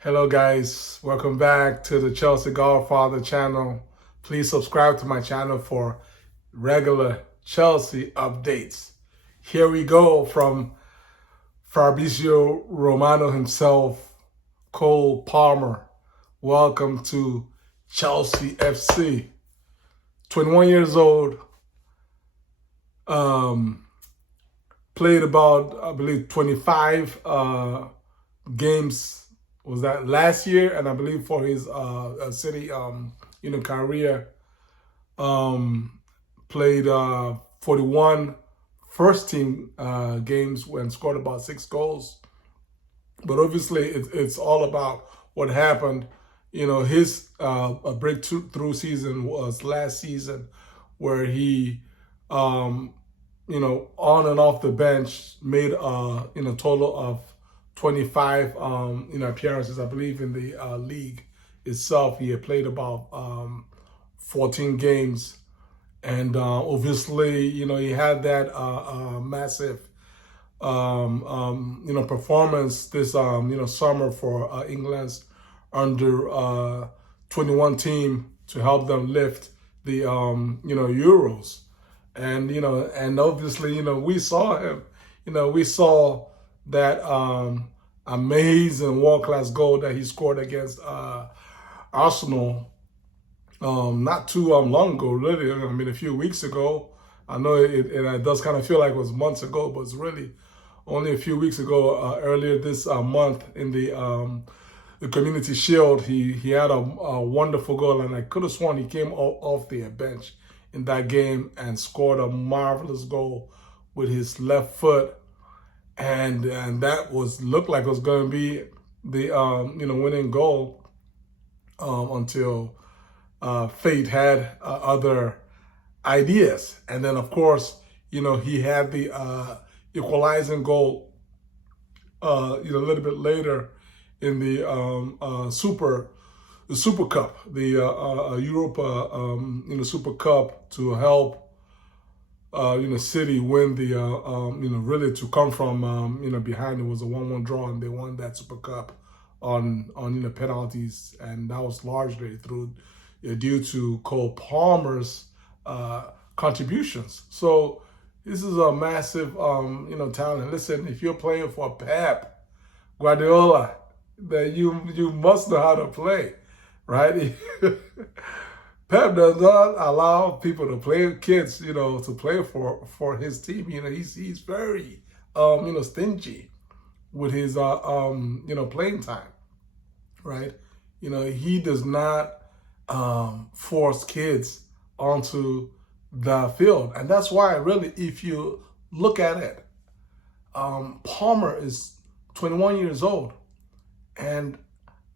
Hello guys, welcome back to the Chelsea Godfather channel. Please subscribe to my channel for regular Chelsea updates. Here we go from Fabrizio Romano himself, Cole Palmer. Welcome to Chelsea FC. 21 years old, played about, I believe, 25 games. Was that last year? And I believe for his City career, played 41 first team games and scored about 6 goals. But obviously, it's all about what happened. His a breakthrough season was last season, where he, on and off the bench, made a total of 25 appearances. I believe in the league itself, he had played about 14 games, and obviously, he had that massive performance this summer for England's under 21 team to help them lift the Euros. And obviously, we saw him. We saw that amazing world-class goal that he scored against Arsenal not too long ago, really. I mean, a few weeks ago. I know it does kind of feel like it was months ago, but it's really only a few weeks ago. Earlier this month in the Community Shield, he had a wonderful goal, and I could have sworn he came off the bench in that game and scored a marvelous goal with his left foot. And that looked like it was going to be the winning goal until fate had other ideas. And then, of course, he had the equalizing goal a little bit later in the Super Cup, the Europa Super Cup, to help City win the really to come from behind. It was a 1-1 draw, and they won that Super Cup on penalties, and that was largely due to Cole Palmer's contributions. So this is a massive talent. Listen, if you're playing for Pep Guardiola, then you must know how to play, right? Pep does not allow people to play, kids, to play for his team. He's very, stingy with his, playing time, right? He does not force kids onto the field. And that's why, really, if you look at it, Palmer is 21 years old. And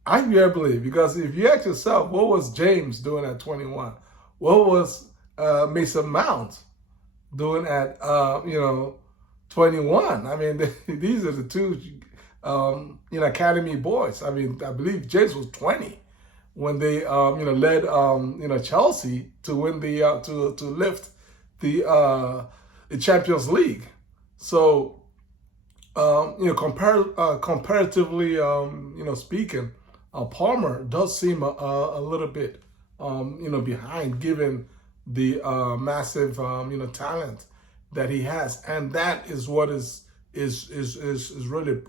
arguably, because if you ask yourself, what was James doing at 21? What was Mason Mount doing at 21? I mean, these are the two academy boys. I mean, I believe James was 20 when they led Chelsea to win the to lift the Champions League. So comparatively speaking, Palmer does seem a little bit, behind, given the massive, talent that he has, and that is what is really,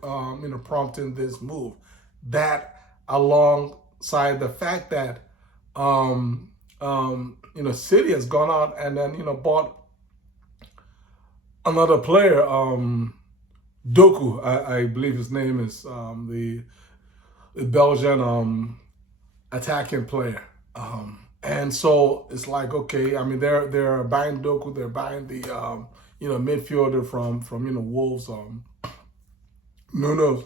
prompting this move. That, alongside the fact that, City has gone out and then, bought another player, Doku, I believe his name is, the Belgian attacking player, and so it's like, okay, I mean, they're buying Doku, they're buying the midfielder from Wolves, Nuno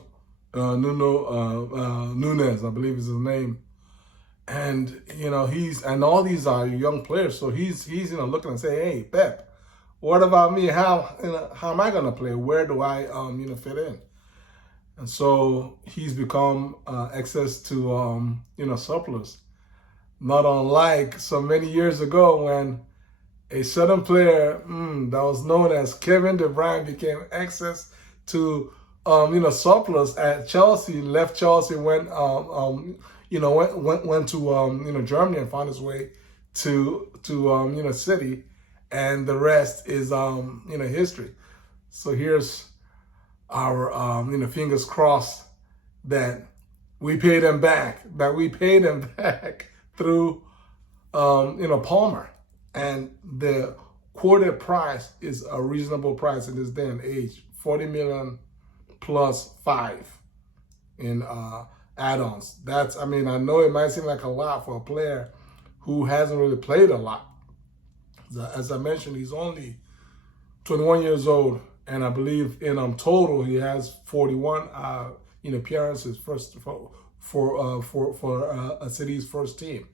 Nunes, I believe is his name, and and all these are young players, so he's looking and say, hey, Pep, what about me? How am I gonna play? Where do I fit in? And so he's become access to surplus. Not unlike so many years ago when a certain player that was known as Kevin De Bruyne became access to surplus at Chelsea, left Chelsea, went went to Germany and found his way to City, and the rest is history. So here's our fingers crossed that we paid him back, through Palmer, and the quoted price is a reasonable price in this day and age, 40 million plus 5 in add-ons. That's, I mean, I know it might seem like a lot for a player who hasn't really played a lot. As I mentioned, he's only 21 years old, and I believe in total he has 41 appearances for a City's first team.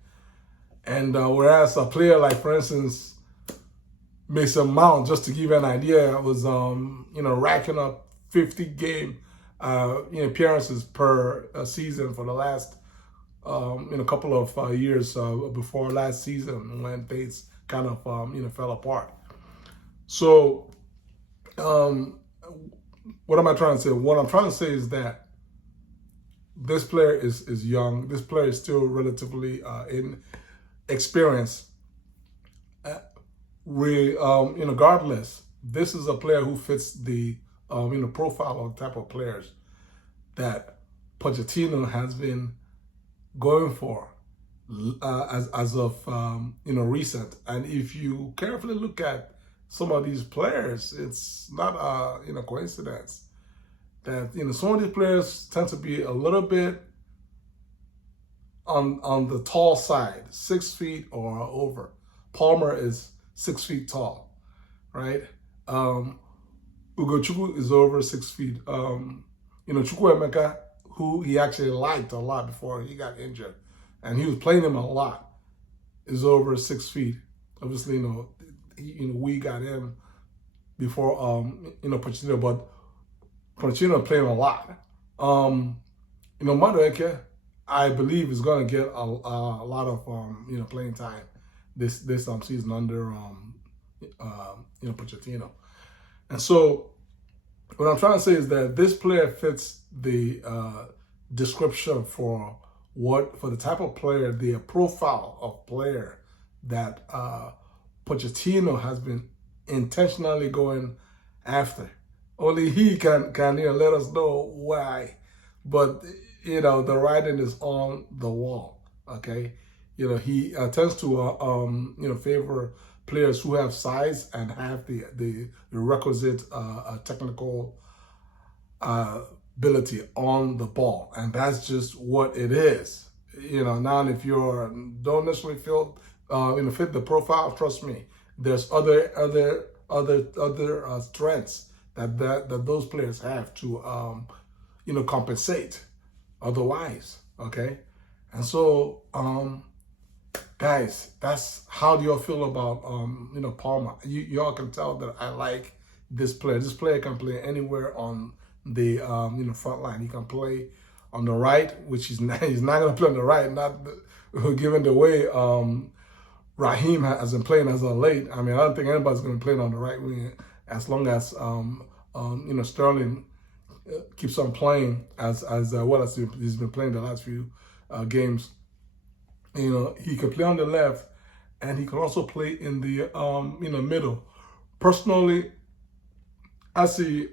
And whereas a player like, for instance, Mason Mount, just to give you an idea, was racking up 50 game appearances per season for the last couple of years before last season, when things kind of fell apart. So what am I trying to say? What I'm trying to say is that this player is young. This player is still relatively inexperienced. Regardless, this is a player who fits the profile of the type of players that Pochettino has been going for as of recent. And if you carefully look at some of these players, it's not a coincidence that some of these players tend to be a little bit on the tall side, 6 feet or over. Palmer is 6 feet tall, right? Ugochukwu is over 6 feet. Chukwuemeka, who he actually liked a lot before he got injured, and he was playing him a lot, is over 6 feet. Obviously, we got him before Pochettino, but Pochettino played him a lot. Madueke, I believe, is going to get a lot of playing time this season under Pochettino. And so what I'm trying to say is that this player fits the description for the type of player, the profile of player that Pochettino has been intentionally going after. Only he can let us know why. But the writing is on the wall. Okay, he tends to favor players who have size and have the requisite technical ability on the ball, and that's just what it is. Now if you don't necessarily feel fit the profile, trust me, there's other strengths that those players have to compensate otherwise. Okay, and so guys, that's how do y'all feel about Palmer? Y'all can tell that I like this player. This player can play anywhere on the front line. He can play on the right, which he's not going to play on the right. Given the way Raheem has been playing as of late. I mean, I don't think anybody's going to play on the right wing as long as Sterling keeps on playing as well as he's been playing the last few games. He can play on the left, and he can also play in the middle. Personally, I see,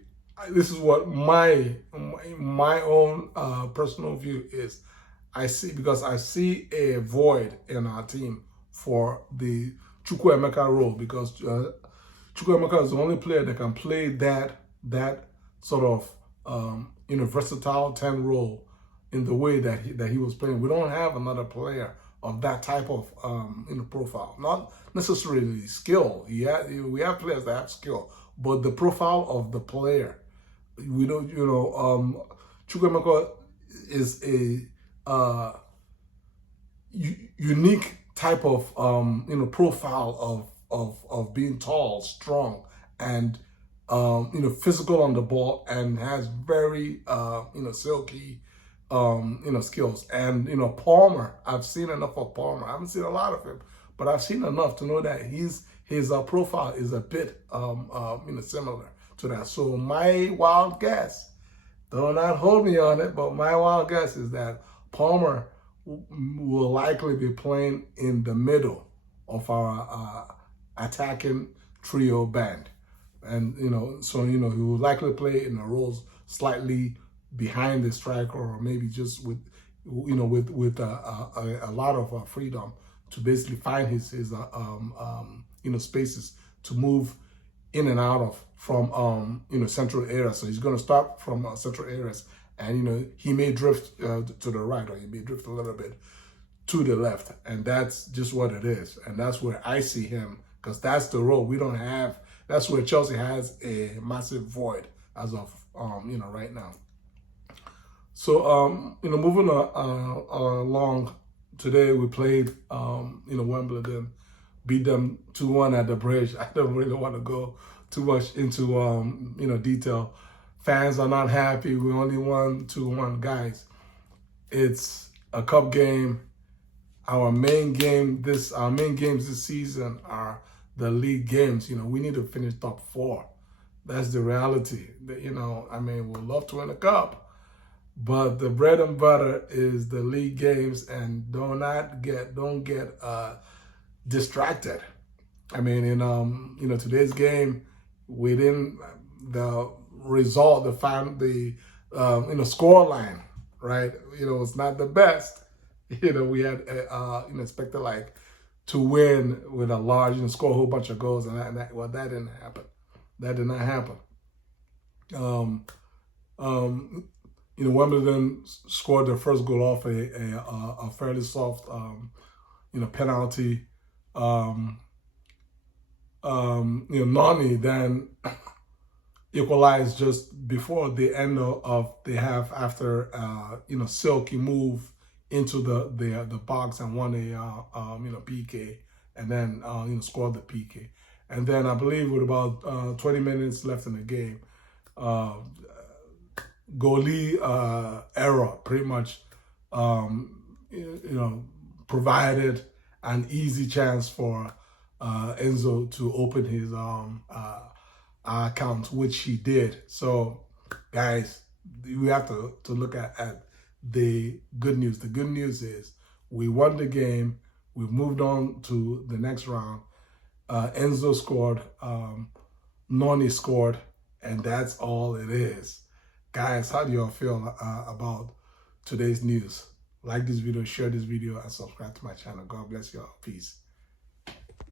this is what my own personal view is. I see a void in our team for the Chukwuemeka role, because Chukwuemeka is the only player that can play that sort of versatile 10 role in the way that he was playing. We don't have another player of that type of profile. Not necessarily skill. We have players that have skill, but the profile of the player, we don't. Chukwuemeka is a unique type of profile of being tall, strong, and physical on the ball, and has very silky skills. And Palmer, I've seen enough of Palmer. I haven't seen a lot of him, but I've seen enough to know that his profile is a bit similar to that. So my wild guess Do not hold me on it, but my wild guess is that Palmer will likely be playing in the middle of our attacking trio band. And, so, he will likely play in the roles slightly behind the striker, or maybe just with, with a lot of freedom to basically find his spaces to move in and out of from central areas. So he's going to start from central areas, and he may drift to the right, or he may drift a little bit to the left, and that's just what it is. And that's where I see him, because that's the role we don't have. That's where Chelsea has a massive void as of right now. So moving along, today we played Wimbledon, beat them 2-1 at the bridge. I don't really want to go too much into detail. Fans are not happy. We only won 2-1, guys. It's a cup game. Our main games this season are the league games. We need to finish top 4. That's the reality. We'd love to win a cup, but the bread and butter is the league games, and don't get distracted. Today's game, we didn't, the result, the score line, right? It's not the best. We had expected to win with a large, score a whole bunch of goals, and that didn't happen. That did not happen. Wimbledon scored their first goal off a fairly soft, penalty. Nani then equalized just before the end of the half after Silky moved into the box and won a PK, and then scored the PK. And then I believe with about 20 minutes left in the game, goalie error pretty much provided an easy chance for Enzo to open his account, which he did. So, guys, we have to look at the good news. The good news is we won the game. We've moved on to the next round. Enzo scored. Noni scored. And that's all it is. Guys, how do y'all feel about today's news? Like this video, share this video, and subscribe to my channel. God bless y'all. Peace.